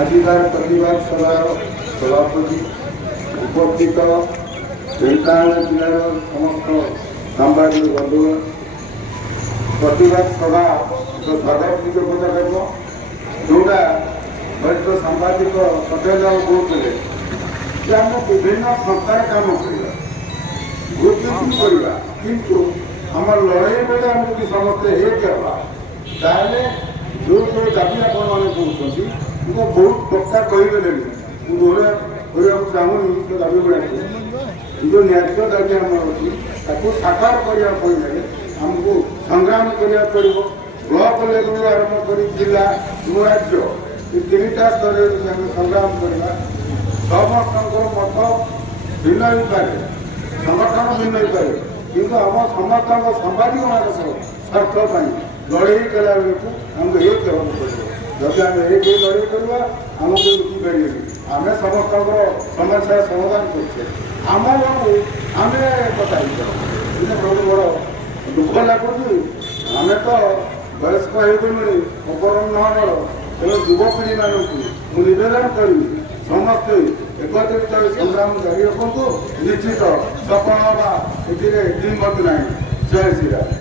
আজিকার প্রতিবাদ সভার সভাপতি উপস্থিত ঢেঙ্কানাଳ ଜିଲ୍ଲାର ସମସ୍ତ ସାମ୍ବାଦିକ ବନ୍ଧୁଗଣ ପ୍ରତିବାଦ ସଭା ସ୍ୱାଗତ ଯୋଗ୍ୟତା ହେବ ଯେଉଁଟା ବରିଷ୍ଠ ସାମ୍ବାଦିକ ପଟେଲ ବାବୁ କହୁଥିଲେ ଯେ ଆମେ ବିଭିନ୍ନ ସଂସ୍ଥାରେ କାମ କରିବା ଗ୍ରୁପ ମିଟିଂ କରିବା କିନ୍ତୁ ଆମର ଲଢ଼େଇ ବେଳେ ଆମେ ଯଦି ସମସ୍ତେ ଏକ ହେବା ତାହେଲେ ଯେଉଁ ଯେଉଁ ଦାବି ଆପଣମାନେ କହୁଛନ୍ତି ମୁଁ ବହୁତ ବକ୍ତା କହିଦେଲେଣି ମୁଁ କହିବାକୁ ଚାହୁଁନି ସେ ଦାବି ଗୁଡ଼ାକୁ ଯେଉଁ ନ୍ୟାଯ୍ୟ ଦାବି ଆମର ଅଛି ତାକୁ ସାକାର କରିବାକୁ ପଡ଼ିଲେ ଆମକୁ ସଂଗ୍ରାମ କରିବାକୁ ପଡ଼ିବ ବ୍ଲକ ଲେଭେଲରୁ ଆରମ୍ଭ କରି ଜିଲ୍ଲା ରାଜ୍ୟ ଏ ତିନିଟା ସ୍ତରରେ ଯଦି ଆମେ ସଂଗ୍ରାମ କରିବା ସମସ୍ତଙ୍କର ମତ ଭିନ୍ନ ହେଇପାରେ ସଂଗଠନ ଭିନ୍ନ ହେଇପାରେ କିନ୍ତୁ ଆମ ସମସ୍ତଙ୍କ ସାମ୍ବାଦିକମାନଙ୍କ ସ୍ୱାର୍ଥ ପାଇଁ ଲଢ଼େଇ କଲା ବେଳକୁ ଆମକୁ ଏକ ହେବାକୁ ପଡ଼ିବ ଯଦି ଆମେ ଏକ ଲଢ଼େଇ କରିବା ଆମକୁ ଲୁଚିପାରିବେନି ଆମେ ସମସ୍ତଙ୍କର ସମସ୍ୟା ସମାଧାନ କରୁଛେ ଆମ ବେଳକୁ ଆମେ କଥା ହେଇଯାଉ କିନ୍ତୁ ବହୁତ ବଡ଼ ଦୁଃଖ ଲାଗୁଛି ଆମେ ତ ବୟସ୍କ ହେଇଗଲୁଣି ଅପରମ ଆମର ତେଣୁ ଯୁବପିଢ଼ିମାନଙ୍କୁ ମୁଁ ନିବେଦନ କରିବି ସମସ୍ତେ ଏକତ୍ରିତ ସଂଗ୍ରାମ ଜାରି ରଖନ୍ତୁ ନିଶ୍ଚିତ ସଫଳ ହେବା ଏଥିରେ ଦ୍ୱିମତ ନାହିଁ ଜୟ ଶ୍ରୀରାମ।